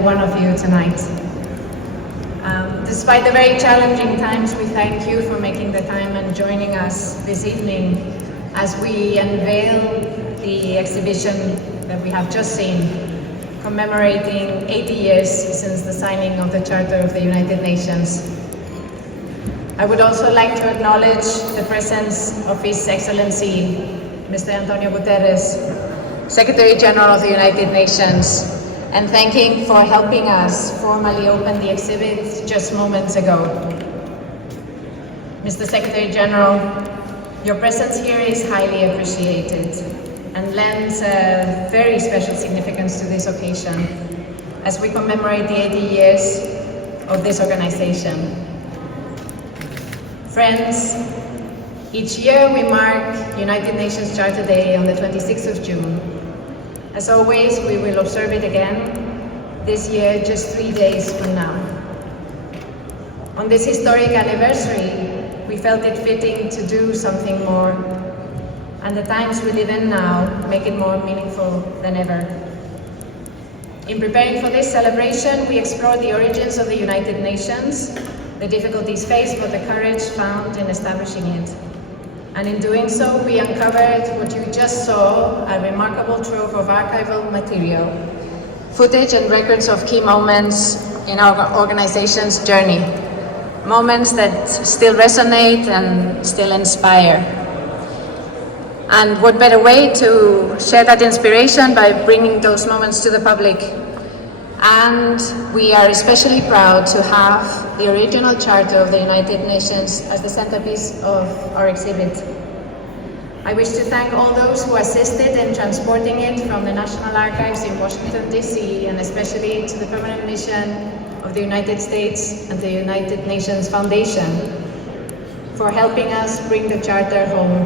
every one of you tonight. Despite the very challenging times, we thank you for making the time and joining us this evening as we unveil the exhibition that we have just seen, commemorating 80 years since the signing of the Charter of the United Nations. I would also like to acknowledge the presence of His Excellency, Mr. António Guterres, Secretary General of the United Nations, and thank him for helping us formally open the exhibit just moments ago. Mr. Secretary General, your presence here is highly appreciated and lends a very special significance to this occasion as we commemorate the 80 years of this organization. Friends, each year we mark United Nations Charter Day on the 26th of June. As always, we will observe it again this year, just 3 days from now. On this historic anniversary, we felt it fitting to do something more, and the times we live in now make it more meaningful than ever. In preparing for this celebration, we explored the origins of the United Nations, the difficulties faced, but the courage found in establishing it. And in doing so, we uncovered what you just saw, a remarkable trove of archival material, footage and records of key moments in our organization's journey, moments that still resonate and still inspire. And what better way to share that inspiration by bringing those moments to the public. And we are especially proud to have the original Charter of the United Nations as the centerpiece of our exhibit. I wish to thank all those who assisted in transporting it from the National Archives in Washington, D.C., and especially to the Permanent Mission of the United States and the United Nations Foundation for helping us bring the Charter home.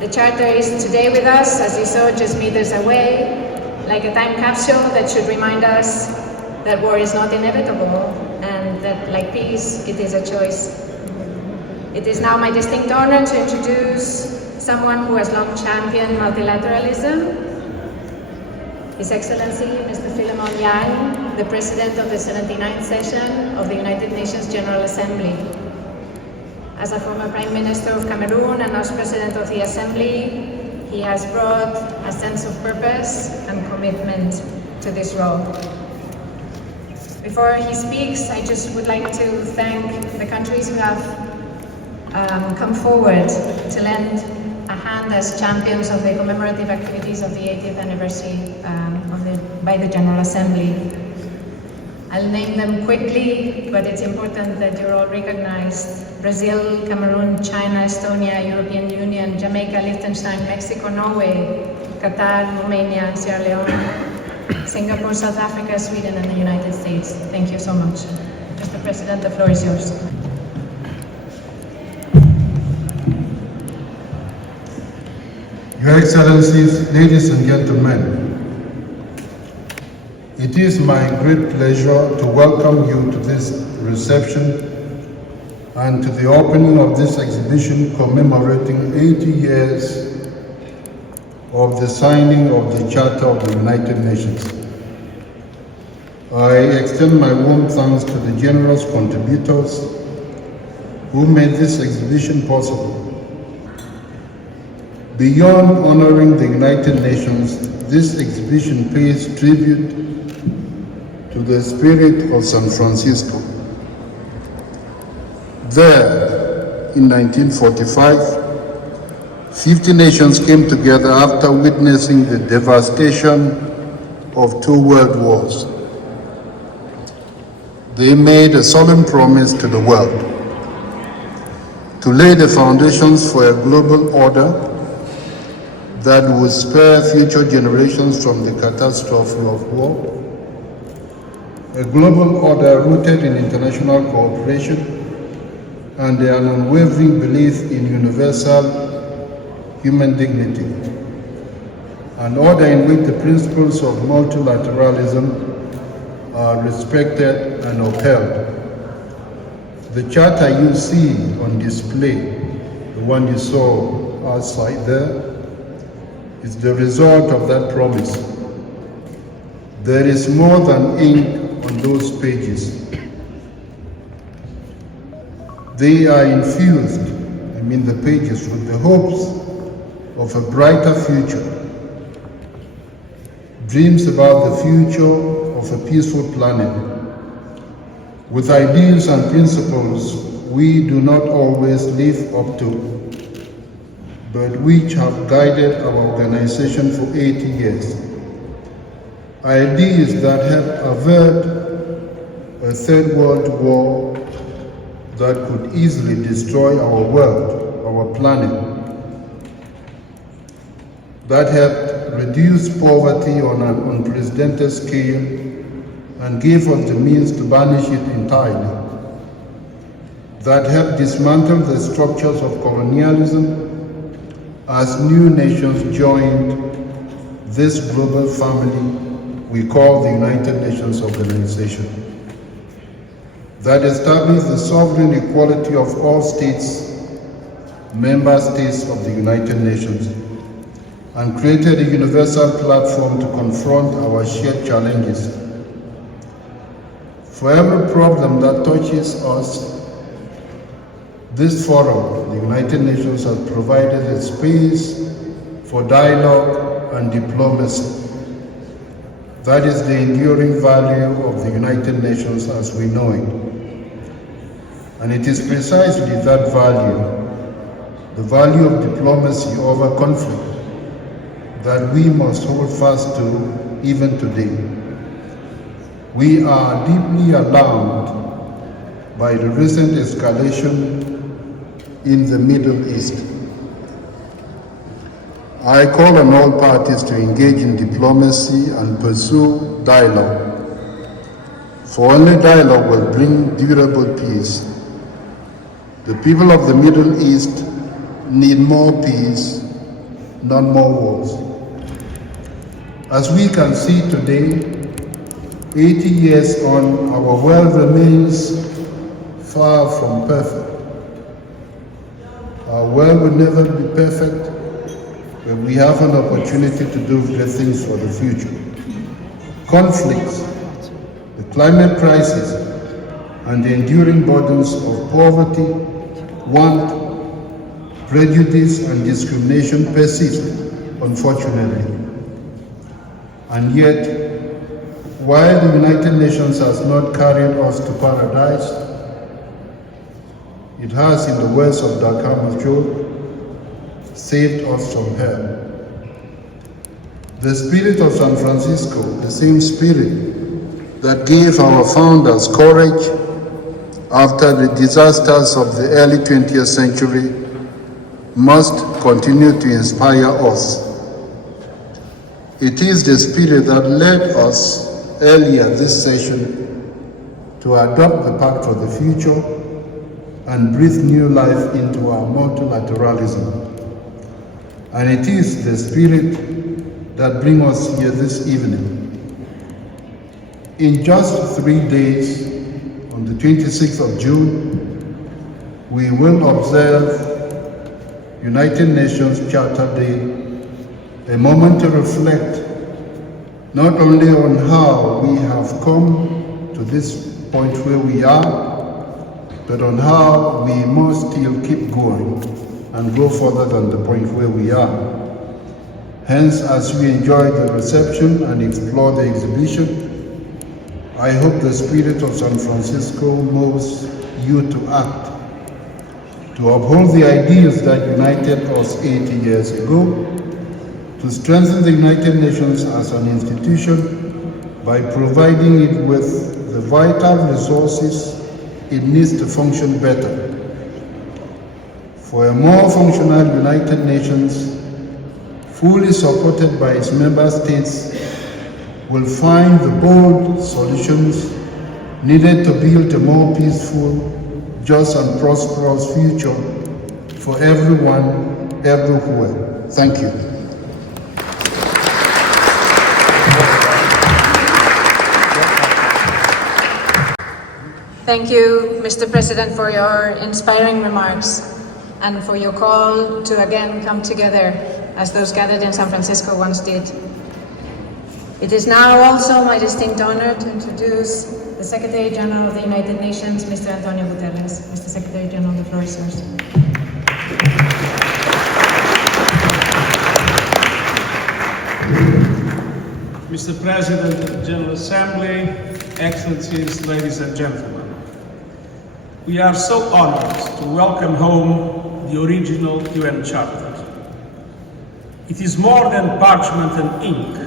The Charter is today with us, as you saw, just meters away, like a time capsule that should remind us that war is not inevitable and that, like peace, it is a choice. It is now my distinct honor to introduce someone who has long championed multilateralism, His Excellency Mr. Philemon Yang, the President of the 79th session of the United Nations General Assembly. As a former Prime Minister of Cameroon and as President of the Assembly, he has brought a sense of purpose and commitment to this role. Before he speaks, I just would like to thank the countries who have come forward to lend a hand as champions of the commemorative activities of the 80th anniversary by the General Assembly. I'll name them quickly, but it's important that you're all recognized. Brazil, Cameroon, China, Estonia, European Union, Jamaica, Liechtenstein, Mexico, Norway, Qatar, Romania, Sierra Leone, Singapore, South Africa, Sweden, and the United States. Thank you so much. Mr. President, the floor is yours. Your Excellencies, ladies and gentlemen, it is my great pleasure to welcome you to this reception and to the opening of this exhibition commemorating 80 years of the signing of the Charter of the United Nations. I extend my warm thanks to the generous contributors who made this exhibition possible. Beyond honoring the United Nations, this exhibition pays tribute to the spirit of San Francisco. There, in 1945, 50 nations came together after witnessing the devastation of 2 world wars. They made a solemn promise to the world to lay the foundations for a global order that would spare future generations from the catastrophe of war. A global order rooted in international cooperation and an unwavering belief in universal human dignity. An order in which the principles of multilateralism are respected and upheld. The charter you see on display, the one you saw outside there, is the result of that promise. There is more than ink on those pages. They are infused, the pages, with the hopes of a brighter future, dreams about the future of a peaceful planet, with ideals and principles we do not always live up to, but which have guided our organization for 80 years. Ideas that have avert a third world war that could easily destroy our world, our planet, that have reduced poverty on an unprecedented scale and gave us the means to banish it entirely, that have dismantled the structures of colonialism as new nations joined this global family we call the United Nations Organization, that established the sovereign equality of all states, member states of the United Nations, and created a universal platform to confront our shared challenges. For every problem that touches us, this forum, the United Nations, has provided a space for dialogue and diplomacy. That is the enduring value of the United Nations as we know it. And it is precisely that value, the value of diplomacy over conflict, that we must hold fast to even today. We are deeply alarmed by the recent escalation in the Middle East. I call on all parties to engage in diplomacy and pursue dialogue, for only dialogue will bring durable peace. The people of the Middle East need more peace, not more wars. As we can see today, 80 years on, our world remains far from perfect. Our world will never be perfect, but we have an opportunity to do great things for the future. Conflicts, the climate crisis, and the enduring burdens of poverty, want, prejudice, and discrimination persist, unfortunately. And yet, while the United Nations has not carried us to paradise, it has, in the words of Dr. Job, saved us from hell. The spirit of San Francisco, the same spirit that gave our founders courage after the disasters of the early 20th century, must continue to inspire us. It is the spirit that led us earlier this session to adopt the Pact for the Future and breathe new life into our multilateralism. And it is the spirit that brings us here this evening. In just 3 days, on the 26th of June, we will observe United Nations Charter Day, a moment to reflect not only on how we have come to this point where we are, but on how we must still keep going and go further than the point where we are. Hence, as we enjoy the reception and explore the exhibition, I hope the spirit of San Francisco moves you to act, to uphold the ideals that united us 80 years ago, to strengthen the United Nations as an institution by providing it with the vital resources it needs to function better. For a more functional United Nations, fully supported by its member states, will find the bold solutions needed to build a more peaceful, just and prosperous future for everyone, everywhere. Thank you. Thank you, Mr. President, for your inspiring remarks and for your call to again come together as those gathered in San Francisco once did. It is now also my distinct honor to introduce the Secretary General of the United Nations, Mr. António Guterres. Mr. Secretary General, the floor is yours. Mr. President of the General Assembly, Excellencies, ladies and gentlemen, we are so honored to welcome home the original UN Charter. It is more than parchment and ink.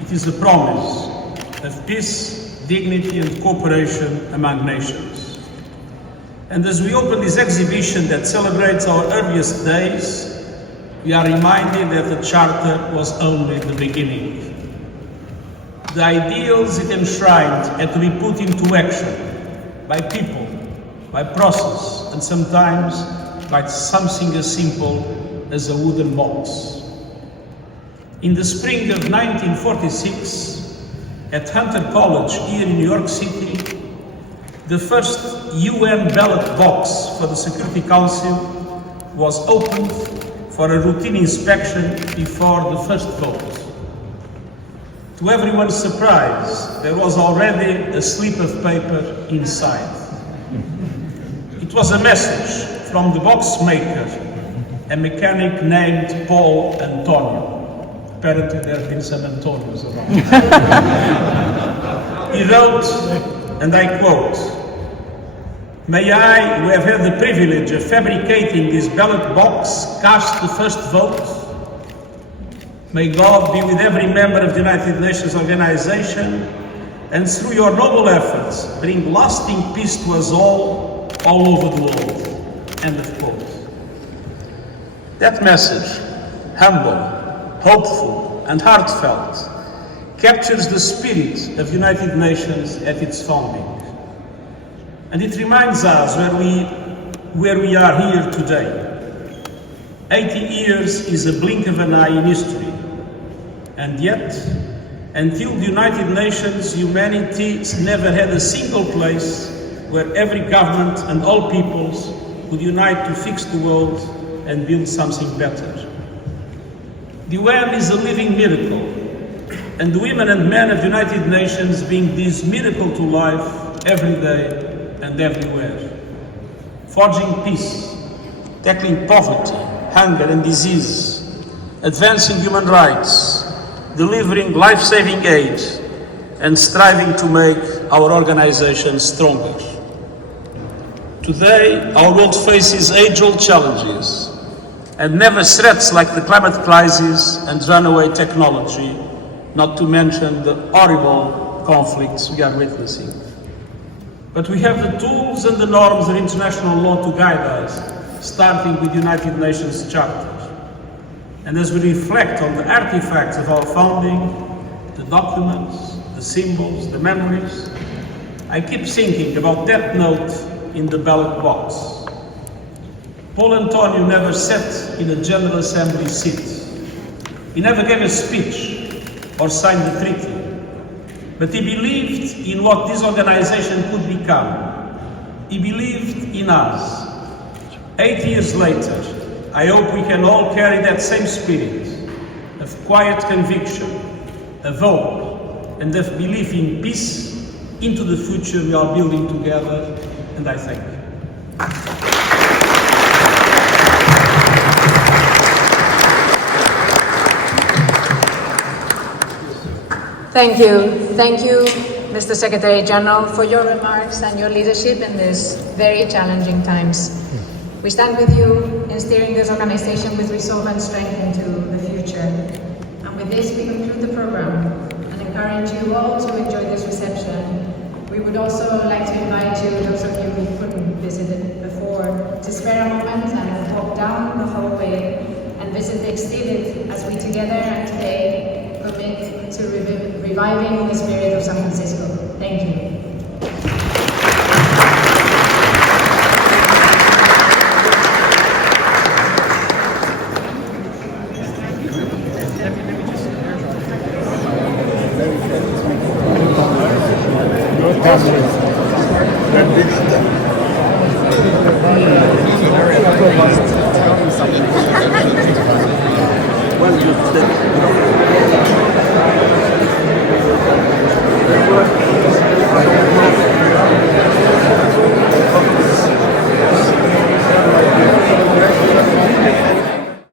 It is a promise of peace, dignity and cooperation among nations. And as we open this exhibition that celebrates our earliest days, we are reminded that the Charter was only the beginning. The ideals it enshrined had to be put into action by people, by process, and sometimes by something as simple as a wooden box. In the spring of 1946, at Hunter College here in New York City, the first UN ballot box for the Security Council was opened for a routine inspection before the first vote. To everyone's surprise, there was already a slip of paper inside. It was a message from the box maker, a mechanic named Paul António. Apparently there have been some Antonios around. He wrote, and I quote, "May I, who have had the privilege of fabricating this ballot box, cast the first vote? May God be with every member of the United Nations organization, and through your noble efforts, bring lasting peace to us all over the world." End of quote. That message, humble, hopeful and heartfelt, captures the spirit of the United Nations at its founding. And it reminds us where we are here today. 80 years is a blink of an eye in history. And yet, until the United Nations, humanity never had a single place where every government and all peoples could unite to fix the world and build something better. The UN is a living miracle, and the women and men of the United Nations bring this miracle to life every day and everywhere. Forging peace, tackling poverty, hunger and disease, advancing human rights, delivering life-saving aid, and striving to make our organization stronger. Today, our world faces age-old challenges, and never threats like the climate crisis and runaway technology, not to mention the horrible conflicts we are witnessing. But we have the tools and the norms of international law to guide us, starting with the United Nations Charter. And as we reflect on the artifacts of our founding, the documents, the symbols, the memories, I keep thinking about that note in the ballot box. Paul António never sat in a General Assembly seat. He never gave a speech or signed the treaty. But he believed in what this organization could become. He believed in us. 8 years later, I hope we can all carry that same spirit of quiet conviction, of hope, and of belief in peace into the future we are building together, and I thank you. Thank you, Mr. Secretary General, for your remarks and your leadership in these very challenging times. We stand with you in steering this organization with resolve and strength into the future. And with this, we conclude the program and encourage you all to enjoy this reception. We would also like to invite you, those of you who couldn't visit it before, to spare a moment and walk down the hallway and visit the exhibit as we together and today commit to reviving the spirit of San Francisco. Thank you. Gracias.